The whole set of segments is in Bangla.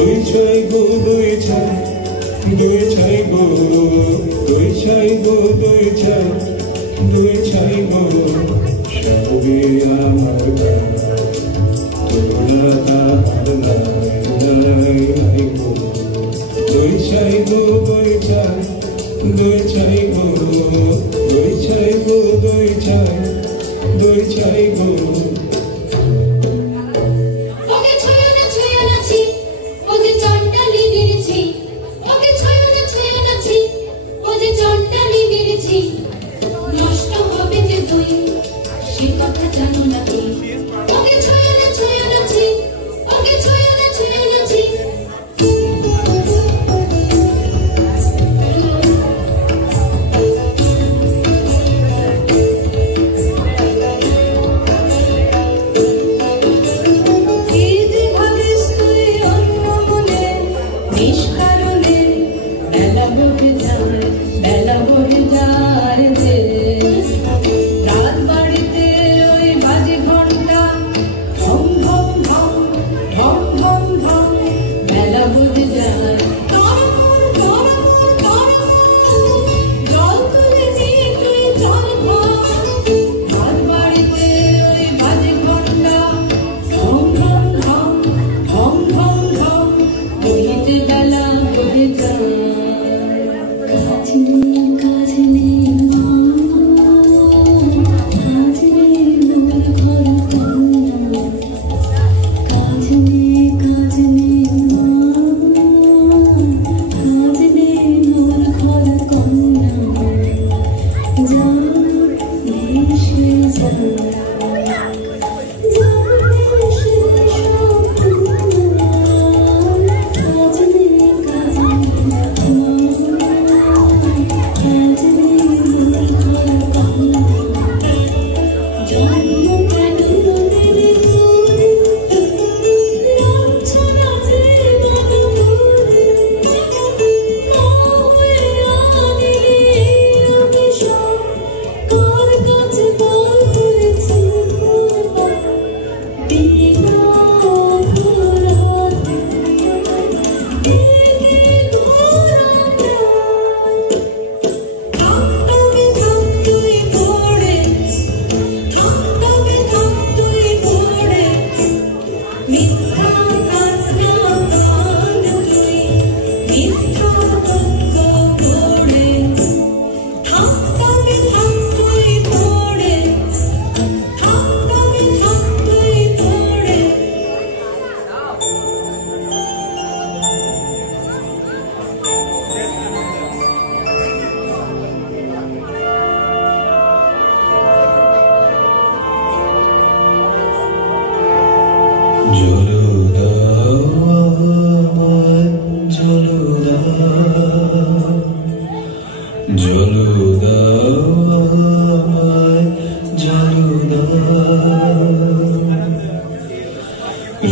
দুই ছয় গো দুই ছয় দুই ছয় গো দুই ছয় গো দুই ছয় দুই ছয় গো সবে আমার তোরা তাহার নাই গো দুই ছয় গো দুই ছয় দুই ছয় গো দুই ছয় গো দুই ছয় দুই ছয় গো নষ্ট হবে যে তুই সে কথা জানো না তুই ওকে ছয় নাছি ওকে ছয় নাছি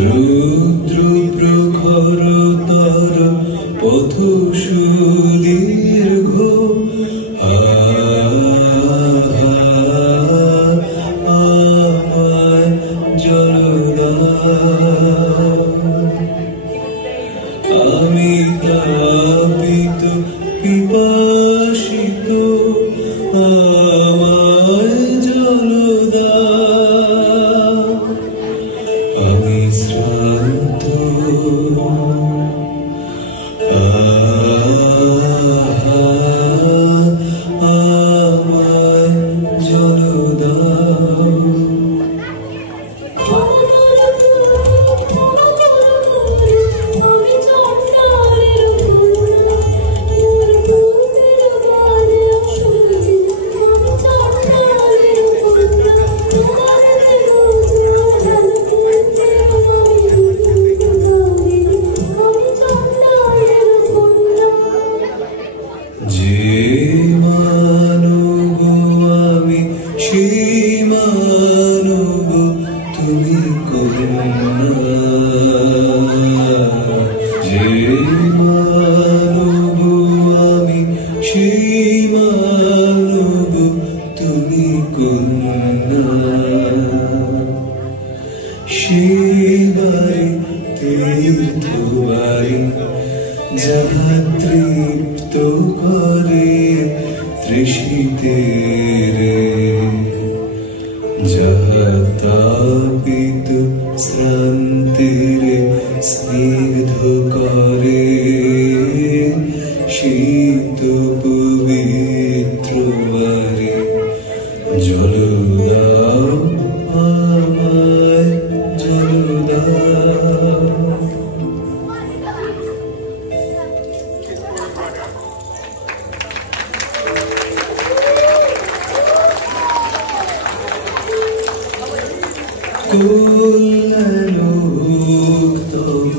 রুদ্র প্রখর তর পথ সুদীর্ঘ আমায় জলদা আমি তাপিত পিপাসিত আমায় জলদা আমি শ্রান্ত আমায় জলদা Shiva, Tirthu নারী যাহা তৃপ্ত করে তৃষিতের, যাহা তাপিত শ্রান্তির স্নিগ্ধ করে শীত পবিত্র বারে। জল দাও আমায়, জল দাও। কল্যাণ হোক তব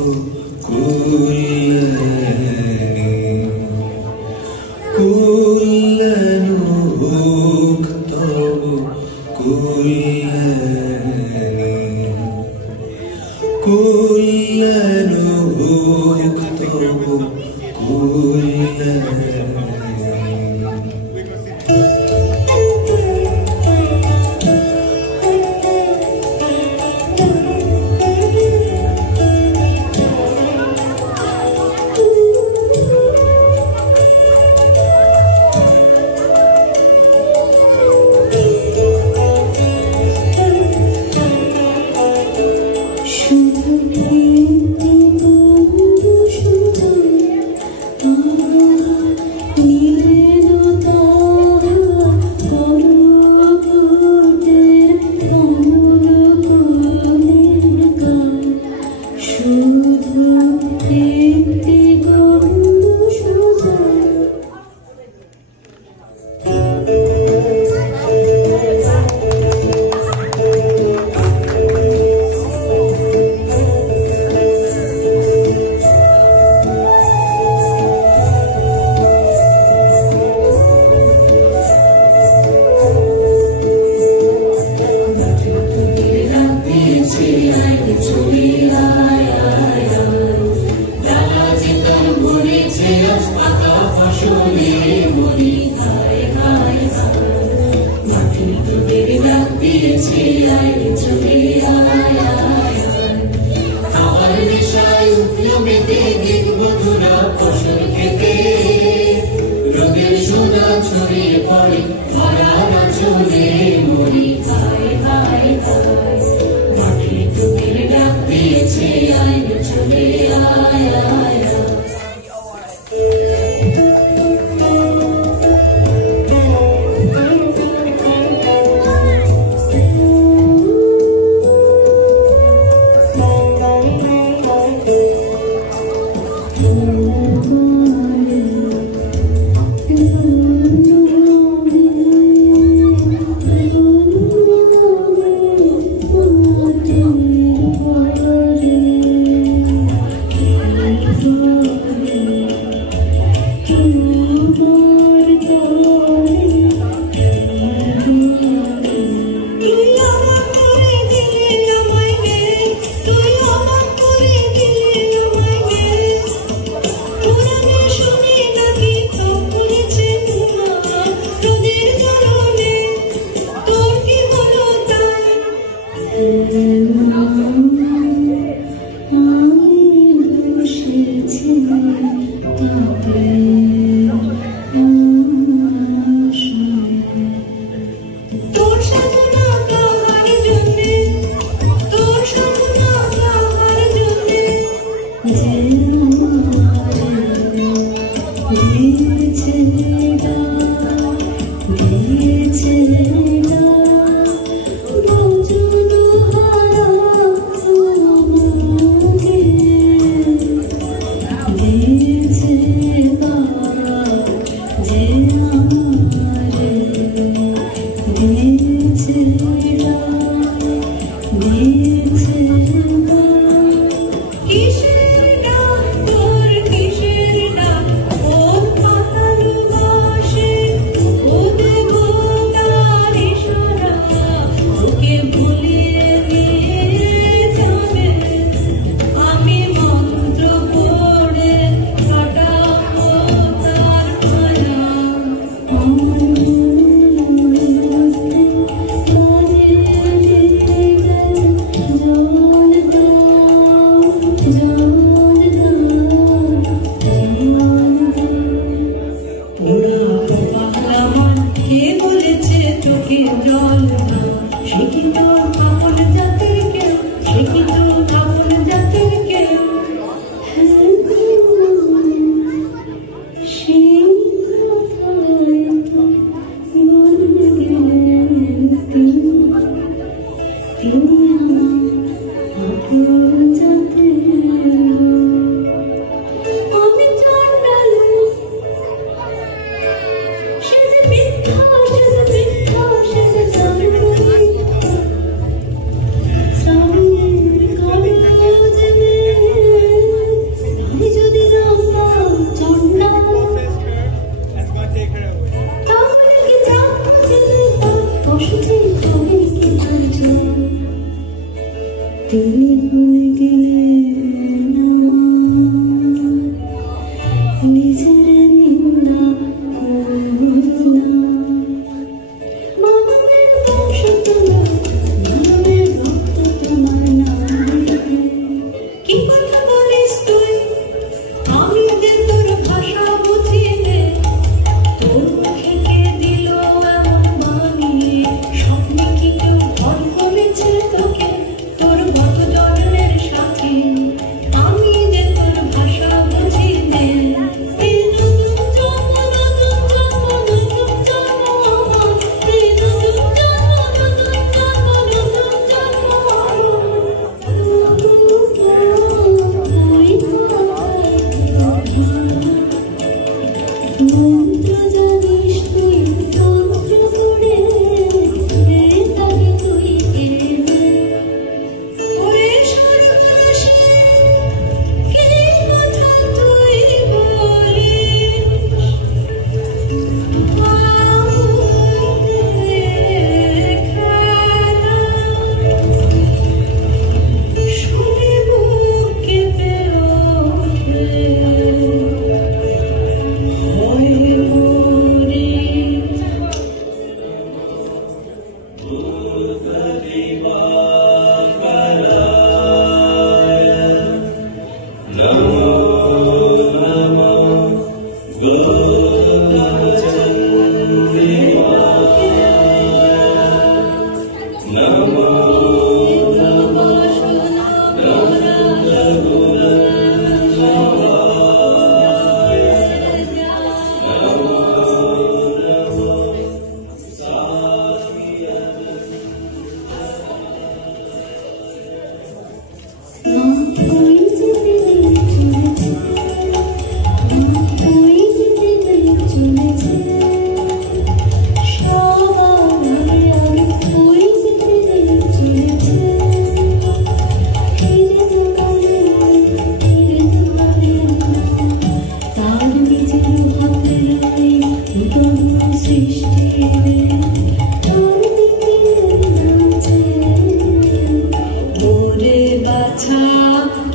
কল্যাণী, কল্যাণ হোক তব কল্যাণী, কল্যাণ হোক তব কল্যাণী।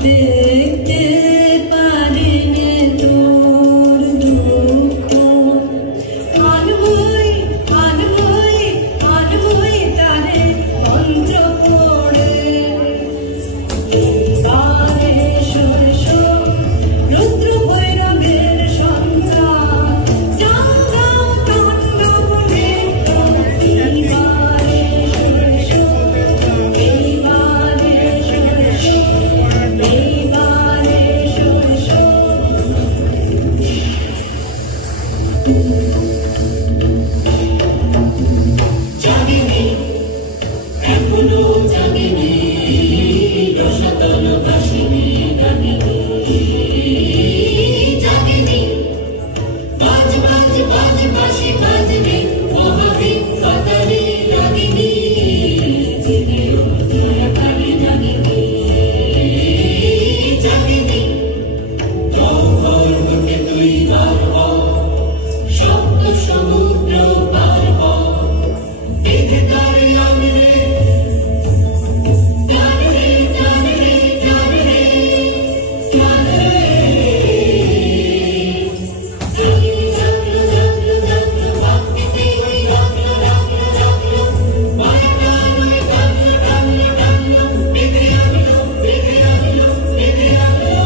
দেখতে পারিনে তোর দুঃখ আনবই আনবই আনবই তারে মন্ত্র পড়ে এবারে শোষ রুদ্র ভৈরবের সন্তান যাও যাও তাণ্ডব নৃত্য এবারে শোষ এবারে শোষ এবারে শোষ জাগিনি এখনো জাগিনি রসাতল ভাসিনি গানিনি জাগিনি বাজ বাজ বাজ বাসি বাজবে মহাবিকতারি রাগিনী জেগেও দয়াকারী জাগিনি জাগিনি জহর হতে তুই বার হ শব্দ সমুদ্র পার হ বেঁধে তার আঙুলে টানরে টানরে টানরে টানরে জাগলো জাগলো জাগলো ভাবতে রাগলো রাগলো রাগলো মায়া নয় টানলো টানলো টানলো বেঁধে আনলো বেঁধে আনলো বেঁধে আনলো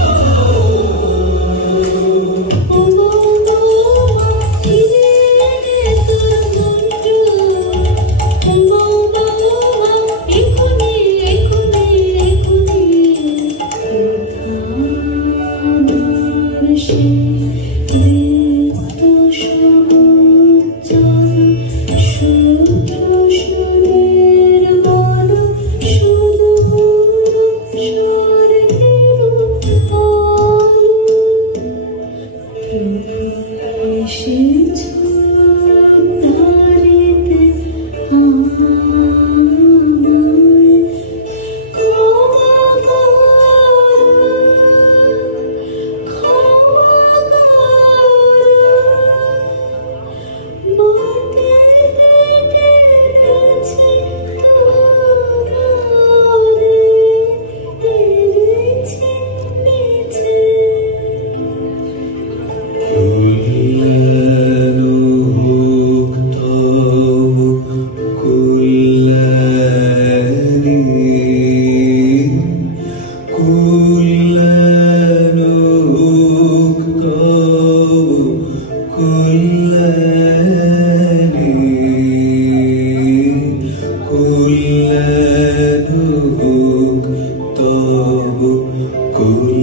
Cool